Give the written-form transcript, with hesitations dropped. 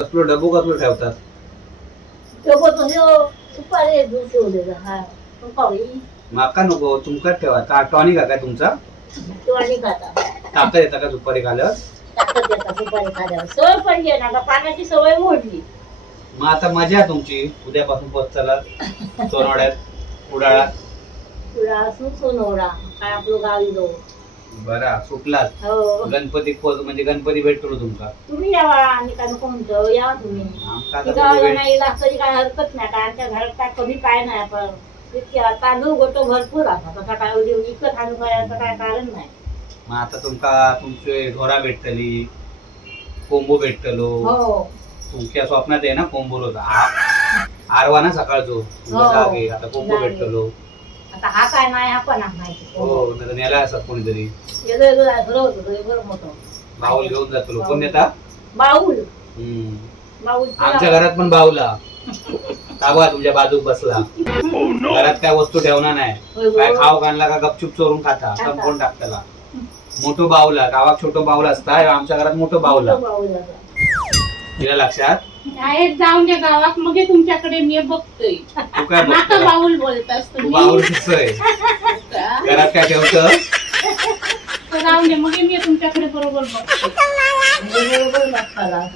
कसलो डबो कसलो ठेवतात? डबो तो सुपारी दूध ठेवलेलं हा माका नको, तुमकाच ठेवा. टॉनिक आहे काय तुमचा? तो आणि खाता ताकद येता का सुपारी खाल्यावर? ताकद देता सुपारी खाल्यावर. सवय पडली ना, आता पानाची सवय मोडली. मग आता मजा आहे तुमची. उद्यापासून पोच चला सोनवड्यात उडाळा. तुला सोनवडा काय आपलं गावी जाऊ. बरा सुटलात. हो गणपती म्हणजे गणपती भेटतो तुमका. तुम्ही यावा आणि काय नको म्हणतो या तुम्ही. आमका आता गावाला भेट- नाही लागतं तरी काय हरकत नाही. काय आमच्या घरात काय कमी काय नाही. आपण तांदूळ गोटो भरपूर असतात. आता काय विकत आणून खायचं काय कारण नाही. मग आता तुमचे घोरा भेटतली, कोंबो भेटतलो. हो तुमच्या स्वप्नात आहे ना कोंबो होता आरवा ना सकाळचो. जागे आता कोंबो जागे. भेटतलो. आता हा काय नाही हा पण माहिती हो नाही नेला असत कोणीतरी. बरं होतं बरं मोठं बाऊल घेऊन जातो. कोण नेता? बाऊल हम्म. बाऊल आमच्या घरात पण बाऊला ताबा तुमच्या बाजूक बसला. घरात काय वस्तू ठेवणार नाही. काय खाऊ घालला का गपचूप चोरून खाता संपवून टाकताला. मोठं बाऊला गावात छोटं बाऊल असता. आमच्या घरात मोठं बाऊला. बाऊल तिला लक्षात शाळेत जाऊन द्या गावात मग हे तुमच्याकडे मी बघतोय. तू काय नाका बघतोय? बाऊल बोलतास तू तुम्ही. बाऊल दिसतोय. घरात काय ठेवतं? तर जाऊन दे मग हे मी तुमच्याकडे बरोबर बघतोय. बरोबर लागताला.